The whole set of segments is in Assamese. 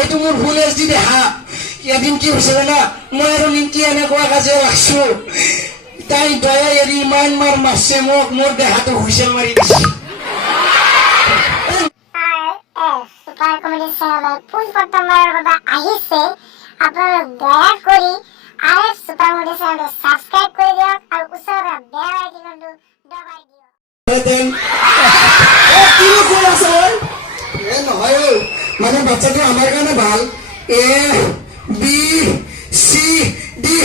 এইটো মোৰ ভুল এছ দি দেহা এদিন কি হৈছে জানা মই আৰু নিমকি এনেকুৱা কাজে ৰাখছো তাই দয়া এৰি ইমান মাৰ মাৰছে মোক মোৰ দেহাটো হুইছেল মাৰি দিছে সুপাৰ কমেডি চেনেলৰ পোন প্ৰথমবাৰৰ বাবে আহিছে আপোনালোক দয়া কৰি আৰএফ সুপাৰ কমেডি চেনেলটো সাবস্ক্ৰাইব কৰি দিয়ক আৰু ওচৰৰ বেল আইকনটো দবাই দিয়ক কিনো কৈ আছ নহয় মানে বাচ্চাটো আমাৰ কাৰণে ভাল এ বি চি ডি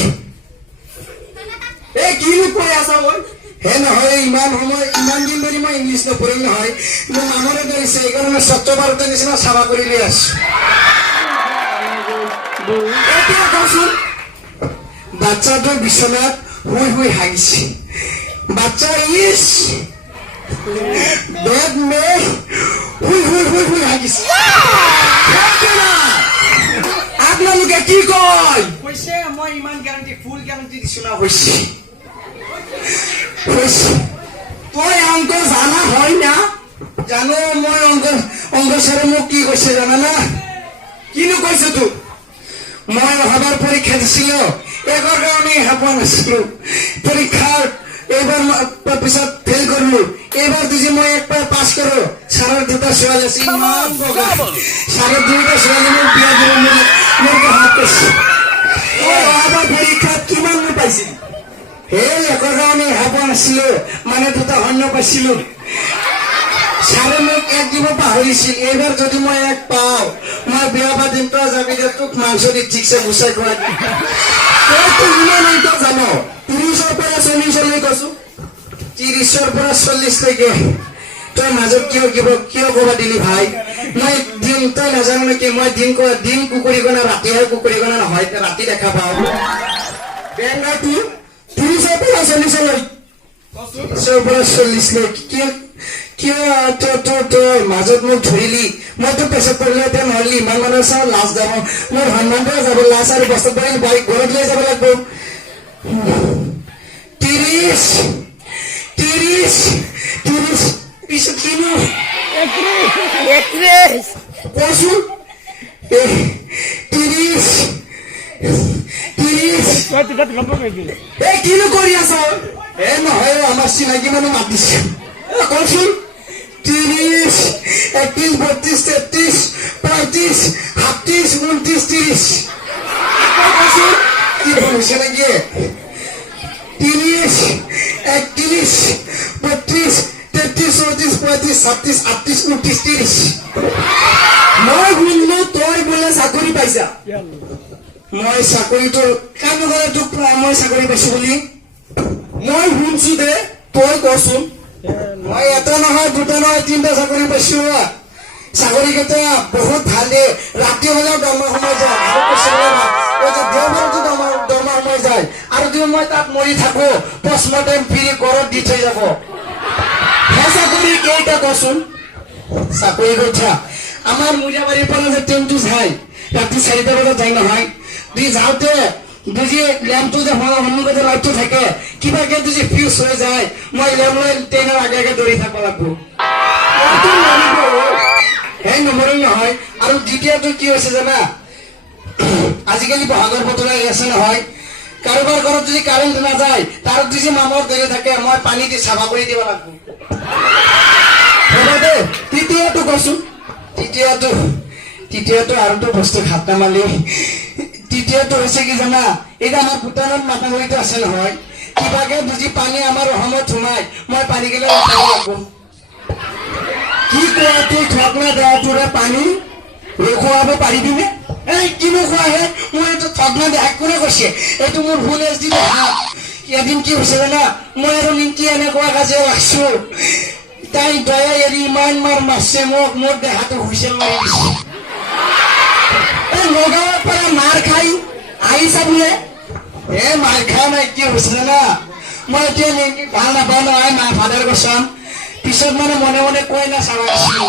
কিনো কৈ আছ হে নহয় ইমান সময় ইমান দিন ধৰি মই ইংলিছ নপঢ়িম নহয় মোৰ মানুহৰে ধৰিছে এইকাৰণে স্বচ্ছ ভাৰতৰ নিচিনা চাবা কৰি লৈ আছো এতিয়া কচোন বাচ্চাটো বিচনাত শুই শুই হাগিছে বাচ্চা ইজ বেড মে শুই শুই শুই শুই হাগিছে আপোনালোকে কি কয় কৈছে মই ইমান গ্যাৰান্টি ফুল গ্যাৰান্টি দিছো না হৈছে তই অংক জানা হয় না জানো মই অংক ছাৰে মোক কি কৈছে জানা না কিনো কৈছে তোক মই অহাবাৰ পৰীক্ষা দিছিলো একৰ কাৰণে পোৱা নাছিলো পৰীক্ষাৰ এইবাৰ পিছত ফেল কৰিলো এইবাৰ যদি মই একবাৰ পাছ কৰো ছাৰৰ দুটা ছোৱালী আছে ইমান বগা ছাৰৰ দুটা ছোৱালী মোক বিয়া দিব মোৰ হাত কৈছে অহাবাৰ পৰীক্ষাত কিমান মই পাইছিলো এই একৰ কাৰণে পোৱা নাছিলো মানে দুটা শূন্য পাইছিলো ছাৰে মোক এক দিব পাহৰিছিল এইবাৰ যদি মই এক পাওঁ মই বিয়া পাতিম তই যাবি যে তোক মাংস দি ঠিকছে গুচাই খুৱাই দিম তই ইমান অংক জানো 30ৰ পৰা 40লৈ কৈছো 30ৰ পৰা 40লৈকে তই মাজত কিয় কবা দিলি ভাই মই দিন তই নাজানো নেকি মই দিন কুকুৰী কণা ৰাতিহে কুকুৰী কণা নহয় ৰাতি দেখা পাওঁ বেংগাটো 30ৰ পৰা 40লৈ 30ৰ পৰা 40লৈ কিয় তই মাজত মোক ধৰিলি মইতো পেচাব কৰিলে এতিয়া নহলি ইমান মানুহ চাওঁ লাজ যাব মোৰ সন্মানটোৱে যাব লাজ আৰু বস্তুত পাৰিল বাইক ঘৰত লৈ যাব লাগিব 30 পিছত কিনো 31 কৈছো 30 কিনো কৰি আছ নহয় আমাৰ চিনাকি মানুহ মাতিছে কৈছো 30 31 32 33 35 37 29 30 কৈছো কি হৈছে নেকি 30 31 32 33 34 35 37 38 29 30 মই শুনিলো তই বোলে চাকৰি পাইছা মই চাকৰিটো কাম কৰে তোক মই চাকৰি পাইছো বুলি মই শুনছো দে তই কচোন মই এটা নহয় দুটা নহয় 3টা চাকৰি পাইছো চাকৰি কেইটা বহুত ভাল দে ৰাতি হলেও দৰমহা সোমাই যায় দেওবাৰতো দৰমহা সোমাই যায় আৰু যদি মই তাত মৰি থাকো পষ্টমৰ্টেম ফ্ৰী ঘৰত দি থৈ যাব সেই চাকৰি কেইটা কচোন চাকৰি কথা আমাৰ মুজাবাৰীৰ পৰা যে ট্ৰেইনটো যায় ৰাতি 4টা বজাত যায় নহয় দি যাওঁতে বুজি লেম্পটো যে সন্মুখতে লাইটটো থাকে কিবাকে যদি ফিউজ হৈ যায় মই লেম্প লৈ ট্ৰেইনৰ আগে আগে দৌৰি থাকিব লাগিব সেই নমৰিল নহয় আৰু দ্বিতীয়টো কি হৈছে জানা আজিকালি বহাগৰ বতৰ আছে নহয় কাৰোবাৰ ঘৰত যদি কাৰেণ্ট নাযায় তাৰ যদি মামৰ ধৰি থাকে মই পানী দি চাফা কৰি দিব লাগিব তৃতীয়টো কৈছো তৃতীয়টো আৰুটো বস্তু খাত নামালি তৃতীয়টো হৈছে কি জানা এইটা আমাৰ ভূটানত মাথাগুৰিটো আছে নহয় কিবাকে বুজি পানী আমাৰ অসমত সোমাই মই পানী গিলা উঠাব লাগিব কি কোৱা তুই ঠগনা দেয়া তোৰে পানী ৰখুৱাব পাৰিবিনে এই কিনো খোৱাহে মই এইটো ঠগনা দেয়া কোনে কৈছে এইটো মোৰ ভুল এছ দি দেহা এদিন কি হৈছে জানা মই আৰু নিমকি এনেকুৱা কাজে ৰাখছো তাই দয়া এৰি ইমান মাৰ মাৰছে মোক মোৰ দেহাটো হুইছেল মাৰি দিছে নগাঁৱৰ পৰা মাৰ খাই আহিছা বোলে মাৰ খোৱা নাই কি হৈছে জানা মই এতিয়া ভাল নাপাওঁ নহয় মা ফাদাৰ কৈছাম পিছত মানে মনে মনে কয়লা চাবা গৈছিলো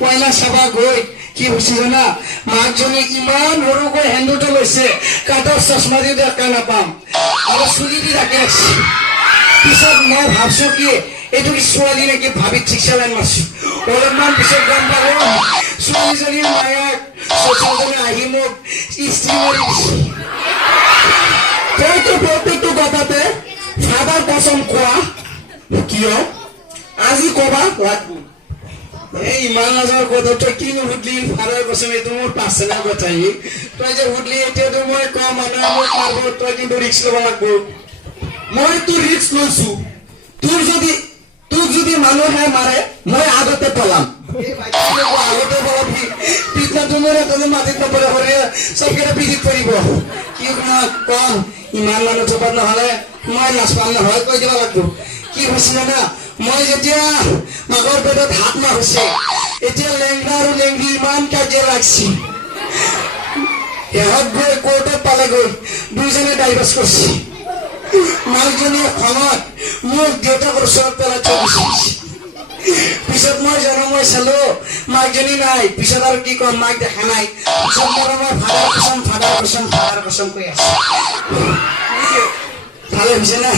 কয়লা চাবা গৈ কি হৈছে জানা মাকজনী ইমান সৰুকৈ হেন্দুটো লৈছে কাঠৰ চশমা দি দেখা নাপাম আৰু চুলি দি ৰাখি ৰাখছে পিছত মই ভাবছো কি এইটো কি ছোৱালী নেকি ভাবি ঠিকছে লাইন মাৰছো অলপমান পিছত গম পালো ছোৱালীজনীৰ মায়াক কিস্তি মৰি দিছে তইতো প্ৰত্যেকটো কথাতে ফাদাৰ কচম কোৱা কিয় আজি কবা লাগব এই ইমান লাজৰ কথা তই কিনো সুধলি ফাদাৰ কচম এইটো মোৰ পাৰ্চনেল কথা তই যে সুধলি এতিয়াতো মই কম মানুহে মোক মাৰিব তই কিন্তু ৰিক্স ল'ব লাগব মই তোৰ ৰিক্স লৈছো তোক যদি মানুহে মাৰে মই আগতে পলাম আগতে পলাম পিছনাটো মোৰ এটা মাটিত নপৰে সৰে চবকেইটা পিঠিত পৰিব কি কম ইমান মানুহ থপাত নহলে মই লাজ পাম নহয় কৈ দিব লাগব কি হৈছে জানা মই যেতিয়া মাকৰ পেটত হাত মাৰ হৈছে এতিয়া লেংৰা আৰু লেংৰি ইমান কাজিয়া লাগছি শেষত গৈ কোৰ্টত পালেগৈ দুইজনে ডাইভৰ্চ কৰিছে মাকজনীয়ে খঙত মোক দেউতাকৰ ওচৰত পেলাই থৈ গুচি পিছত মই জানো মই চালো মাকজনী নাই পিছত আৰু কি কম মাক দেখা নাই পিছত মই ফাদাৰ কচম কৈ আছো ভালে হৈছে না